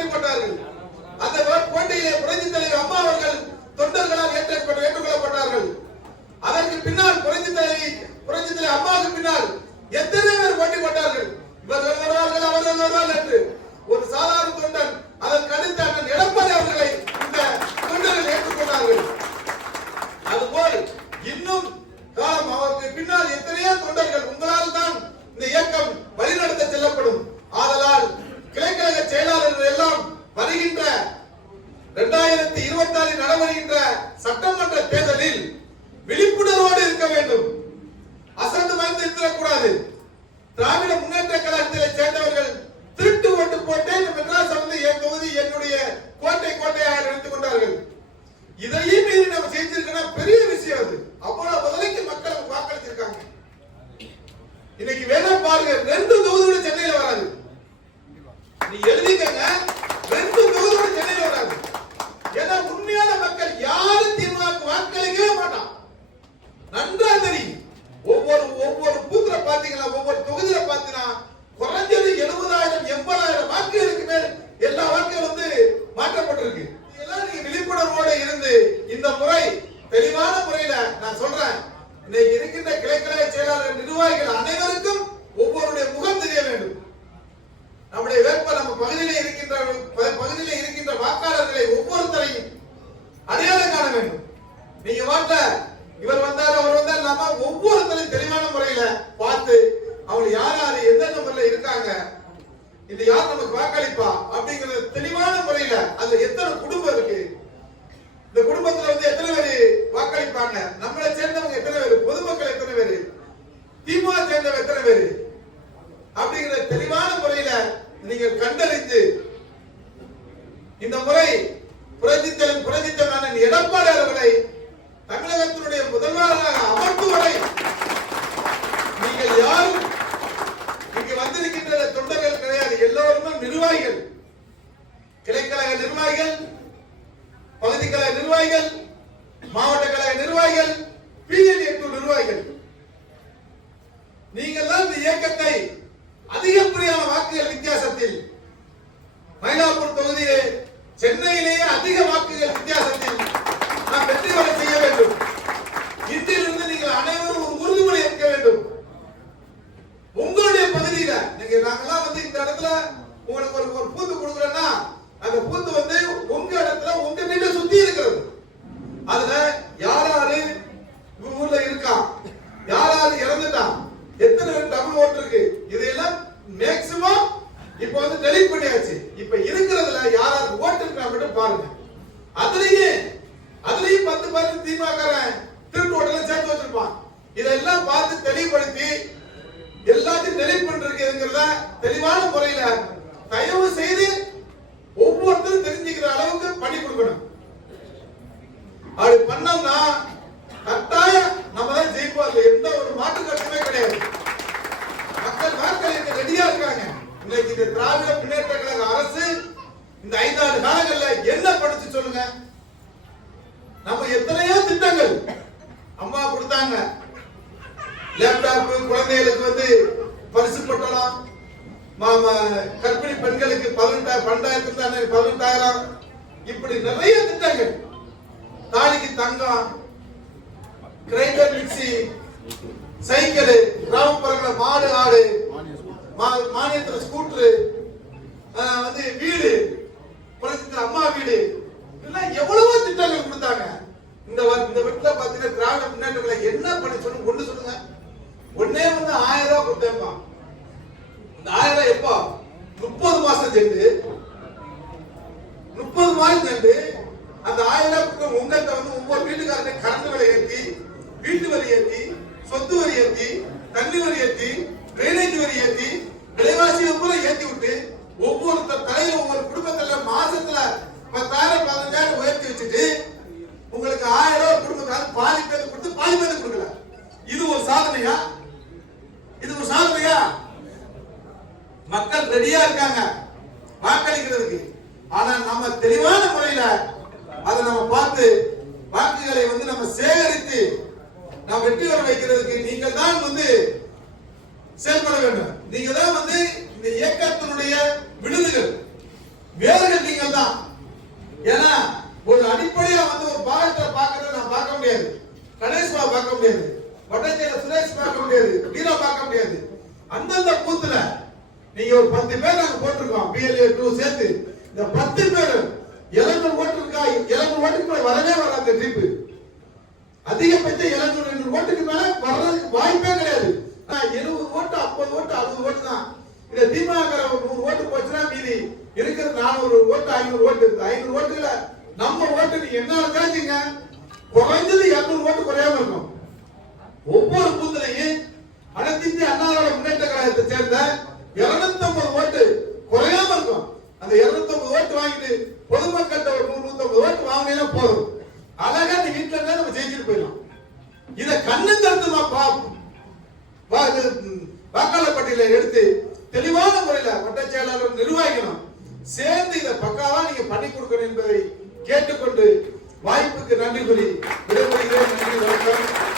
போட்டி போட்டார்கள். அந்த போட்டியிலே புரட்சி தலைவர் அம்மா அவர்கள் தொண்டர்களால் ஏற்றுக்கொள்ளப்பட்டார்கள். அதற்கு பின்னால் புரட்சி தலைவர் அம்மாவுக்கு பின்னால் எத்தனை பேர் போட்டி போட்டார்கள். இவர்கள் வருவார்கள், அவர்கள் வருவார்கள் என்று ஒரு சாதாரண தொண்டன் அதற்கு அடுத்த அண்ணன் எடப்பாடி அவர்களை இந்த தொண்டர்கள் ஏற்றுக்கொண்டார்கள். அதுபோல் இன்னும் காலம் அவருக்கு பின்னால் எத்தனையோ தொண்டர்கள் உங்களால் தான் இந்த இயக்கம் வழிநடத்த செல்லப்படும். ஆதலால் கிளைக்கழக செயலாளர்கள் எல்லாம் வருகின்ற 2024 நடைபெறுகின்ற சட்டமன்ற தேர்தலில் விழிப்புணர்வோடு இருக்க வேண்டும். அசந்து மறந்து இருக்கக்கூடாது. திராவிட முன்னேற்ற கழகத்தில் சேர்ந்தவர்கள் திருட்டு ஓட்டு போட்டு மெட்ராஸ் வந்து என் தொகுதி என்னுடைய கோட்டையாக எடுத்துக் கொண்டார்கள். இதையும் மீறி நம்ம செஞ்சிருக்கோம், பெரிய விஷயம் அது. அவ்வளவு முதலைக்கு மக்கள் வாக்களிச்சிருக்காங்க. இன்னைக்கு வேணா பாருங்க, 2 தொகுதியோட சென்னையில வராது. நீ எழுதிக்கங்க, 2 தொகுதியோட சென்னையில வராது. ஏன்னா உண்மையான மக்கள் யாரும் திமுக வாக்களிக்கவே மாட்டான். நன்றா தெரியும். ஒவ்வொரு பூத்துல பாத்தீங்கன்னா, ஒவ்வொரு தொகுதியில பாத்தீங்கன்னா குறைஞ்சது 70,000 80,000 வாக்குகளுக்கு மேல் எல்லா வாக்குகளும் வந்து மாற்றப்பட்டிருக்கு. இதெல்லாம் நீங்க விழிப்புணர்வோடு இருந்து இந்த முறை தெளிவான முறையில நான் சொல்றேன். இன்னைக்கு இருக்கின்ற கிளைக்கழக செயலாளர் நிர்வாகிகள் அனைவருக்கும் ஒவ்வொருடைய முகம் தெரிய வேண்டும். நம்முடைய வேட்பாளர் நம்ம பகுதியிலே இருக்கின்ற வாக்காளர்களை ஒவ்வொருத்தரையும் அடையாளம் காண வேண்டும். நீங்க வாட்ட இவர் வந்தாரு அவர் வந்தாரு, நாம ஒவ்வொருத்தரையும் தெளிவான முறையில பார்த்து அவங்க யார் எந்தெந்த முறையில இருக்காங்க, இந்த யார் நமக்கு வாக்களிப்பா அப்படிங்கறது தெளிவான முறையில அதுல எத்தனை குடும்பம் இருக்கு, இந்த குடும்பத்துல வந்து எத்தனை பேர் வாக்களிப்பாங்க, நம்மளை சேர்ந்தவங்க எத்தனை பேர், பொதுமக்கள் எத்தனை பேர், திமுக சேர்ந்தவங்க எத்தனை பேர் அப்படிங்கிற தெளிவான முறையில நீங்கள் கண்டறிந்து இந்த முறை புரட்சி தலைவர் எடப்பாடி அவர்களை தமிழகத்தினுடைய முதல்வராக அமர்த்துவதை நீங்கள் யாரும் இங்கு வந்திருக்கின்ற தொண்டர்கள் கிடையாது, எல்லோருமே நிர்வாகிகள், கிளைக்கழக நிர்வாகிகள், பகுதி கழக நிர்வாகிகள், மாவட்ட கழக நிர்வாகிகள், PN8 நிர்வாகிகள். நீங்கள் தான் இந்த இயக்கத்தை அதிகப்படியான வாக்குகள் வித்தியாசத்தில் மயிலாப்பூர் தொகுதியிலே சென்னையிலேயே அதிக வாக்குகள் வித்தியாசத்தில் நாம் வெற்றி பெற செய்ய வேண்டும். இன்றிலிருந்து நீங்கள் அனைவரும் ஒரு உறுதிமொழி எடுக்க வேண்டும். உங்களுடைய பகுதியில நீங்க நாங்கெல்லாம் வந்து இந்த இடத்துல உங்களுக்கு ஒரு பூத்து கொடுக்குறேன்னா அந்த பூத்து வந்து உங்க இடத்துல உங்க வீட்டை சுத்தி இருக்கிறது. அதுல யாராரு ஊர்ல இருக்கா, யாராரு இறந்துட்டான், எத்தனை டபுள் ஓட்டு இருக்கு, இதையெல்லாம் மேக்சிமம் இப்ப வந்து டெலீட் பண்ணியாச்சு. இப்ப இருக்கிறதுல யாராவது ஓட்டு இருக்கா மட்டும் பாருங்க. அதுலயும் 10% திமுக திருட்டு ஓட்டெல்லாம் சேர்த்து வச்சிருப்பான். இதெல்லாம் பார்த்து தெளிவுபடுத்தி எல்லாத்தையும் டெலீட் பண்றதுங்கிறத தெளிவான முறையில தயவு செய்து ஒவ்வொருத்தரும் தெரிஞ்சுக்கிற அளவுக்கு பண்ணி கொடுக்கணும். அப்படி பண்ணோம்னா கட்டாயம் நம்ம தான் ஜெயிப்போம். எந்த ஒரு மாற்று கருத்துமே கிடையாது. மக்கள் வாக்களிக்க ரெடியா இருக்காங்க. இன்னைக்கு இந்த திராவிட முன்னேற்ற கழக அரசு இந்த 5 ஆண்டு காலங்களில் என்ன படிச்சு சொல்லுங்க. நம்ம எத்தனையோ திட்டங்கள் அம்மா கொடுத்தாங்க. லேப்டாப் குழந்தைகளுக்கு வந்து பரிசு பட்டலாம், கர்ப்பிணி பெண்களுக்கு 18,000 இப்படி நிறைய திட்டங்கள், தாலிக்கு தங்கம், கிரைண்டர் மிக்சி, சைக்கிள், கிராமப்புறங்கள மாடு ஆடு, மானியத்தில் ஸ்கூட்டரு, வந்து வீடு, அம்மா வீடு, எவ்வளவோ திட்டங்கள் கொடுத்தாங்க. இந்த வீட்டுல பாத்தீங்கன்னா திராவிட முன்னேற்ற என்ன பண்ணி ஒண்ணு சொல்லுங்க. ஒன்னே வந்து 1000 ரூபாய் கொடுத்தேன்ப்பா. இந்த 1000 ரூபாய் எப்போ 30 மாசம் சென்று 30 மாதம் சென்று அந்த 1000 ரூபாய் உங்கள்கிட்ட வந்து ஒவ்வொரு வீட்டுக்காரங்க கரண்ட் விலை ஏற்றி, வீட்டு வரி ஏற்றி, சொத்து வரி ஏற்றி, தண்ணி வரி ஏற்றி, டிரைனேஜ் வரி ஏற்றி, விலைவாசியை கூட ஏற்றி விட்டு ஒவ்வொருத்தர் தலையில ஒவ்வொரு குடும்பத்துல மாசத்துல 10,000 15,000 உயர்த்தி வச்சுட்டு உங்களுக்கு 1000 ரூபாய் குடும்பத்தால் பாதி பேருக்கு கொடுத்து பாதி பேருக்கு கொடுக்கல. இது ஒரு சாதனையா? இது ஒரு சாதனையா? மக்கள் ரெடியா இருக்காங்க வாக்களிக்கிறதுக்கு. ஆனா நம்ம தெளிவான முறையில அதை நம்ம பார்த்து வாக்குகளை வந்து நம்ம சேகரித்து நாம் வெற்றி பெற வைக்கிறதுக்கு நீங்கள் தான் வந்து செயல்பட வேண்டும். நீங்க தான் வந்து இந்த இயக்கத்தினுடைய விடுதுகள், வேர்கள் வீரா பார்க்க முடியாது. அந்தந்த பூத்துல நீங்க ஒரு 10 பேர் நாங்க போட்டிருக்கோம், பிஎல்ஏ 2 சேர்த்து. இந்த 10 பேர் 700 ஓட்டு இருக்கா, 700 ஓட்டுக்கு வரவே வராது. ட்ரிப் அதிகபட்சம் 700 ஓட்டுக்கு மேல வர்றதுக்கு வாய்ப்பே கிடையாது. 70 ஓட்டு 50 ஓட்டு 60 ஓட்டு தான். இந்த திமுக 100 ஓட்டு போச்சுன்னா மீதி இருக்கிற 400 ஓட்டு 500 ஓட்டு இருக்கு. 500 ஓட்டுல நம்ம ஓட்டு நீங்க என்ன காய்ச்சிங்க, குறைஞ்சது 200 ஓட்டு குறையாம இருக்கும். ஒவ்வொரு பூத்துலையும் அனைத்து இந்திய அண்ணா திராவிட முன்னேற்ற கழகத்தை சேர்ந்த 250 ஓட்டு குறையாம இருக்கும். அந்த 250 ஓட்டு வாங்கிட்டு பொதுமக்கள்கிட்ட ஒரு 150 ஓட்டு வாங்கினா போதும். அழகா நீ வீட்டுல இருந்தா நம்ம ஜெயிச்சுட்டு போயிடலாம். இத கண்ணு கருத்துமா வாக்காளர் பட்டியலை எடுத்து தெளிவான முறையில வட்ட செயலாளர் நிர்வாகிகளும் சேர்ந்து இதை பக்காவா நீங்க பண்ணி கொடுக்கணும் என்பதை கேட்டுக்கொண்டு வாய்ப்புக்கு நன்றி கூறி விடைபெறுகிறேன். நன்றி, வணக்கம்.